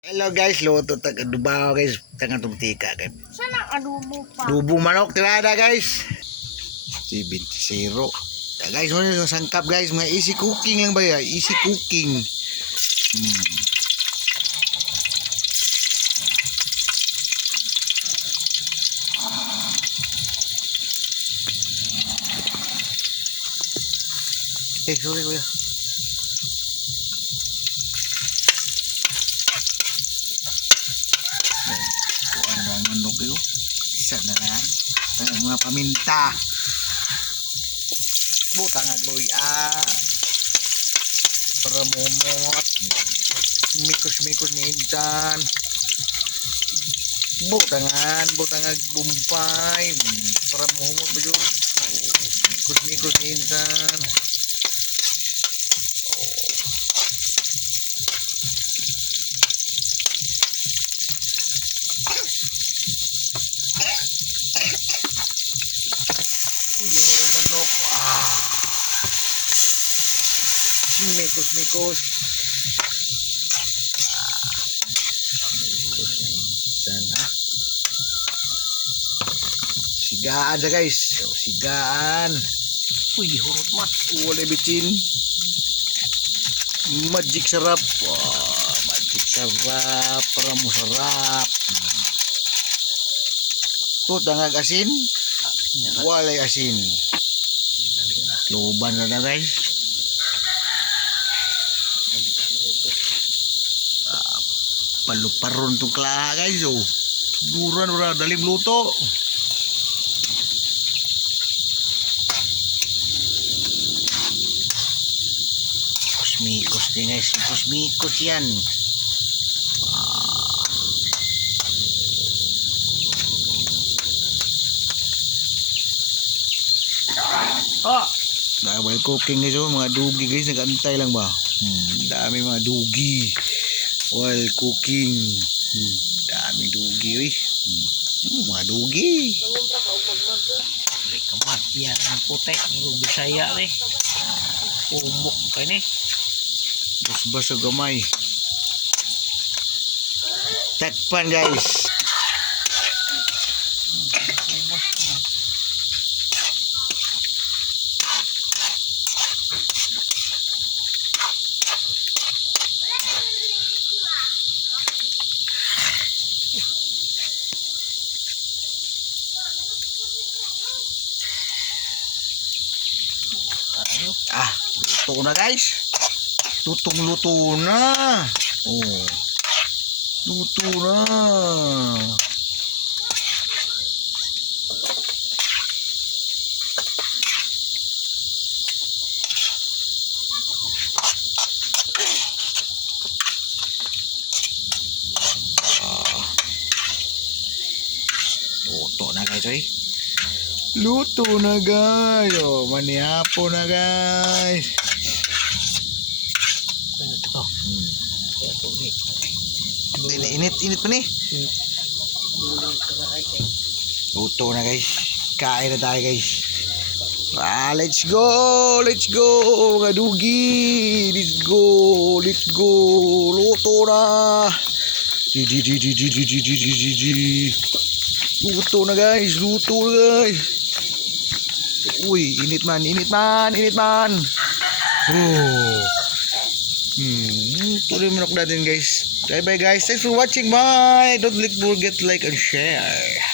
Hello guys, luto tag adubaw guys, tangan tika kay. Sana adubo pa. Dubo manok tirada guys. 70. Guys, mo yung sangkap guys, mga easy cooking lang ba ya? Easy cooking. Sorry kuya. Kuha na ang manok yun. Isa na lang. Mga paminta. Butang ang luya. Para mumot. Mikos-mikos ni Intan. Butangan bumpay. Para mumot ba yun? Mikos-mikos ni Intan. Manok. Mikos. Sana. Sigaan sa guys. Sigaan. Uy, hurot mat. Wala bitin. Magic sarap. Wah, magic sarap. Para mo sarap. Tutangag asin. Walay asin. Loban na guys. Paluparon tong klaha guys. Oh. Duran ora dalim luto. Mikos din guys. Mikos yan. While cooking guys, mga dugi guys, nag-antay lang ba? Dami mga dugi while cooking. Dami dugi mga dugi. Kamat yan ang puti. Ang Bisaya rin. Umok pa ni. Bas-bas sa gamay. Takpan guys. Luto na guys. Luto na. Oh. Luto na. Luto na guys, oy. Luto na guys. Oh, manihapo na guys. Init pa ni. Luto na guys. Kain na tayo guys. Let's go mga dugi. Let's go. Luto na. Luto na guys. Uy, init man. Oh. Tuloy manok natin guys. Bye guys. Thanks for watching. Bye. Don't forget to like and share.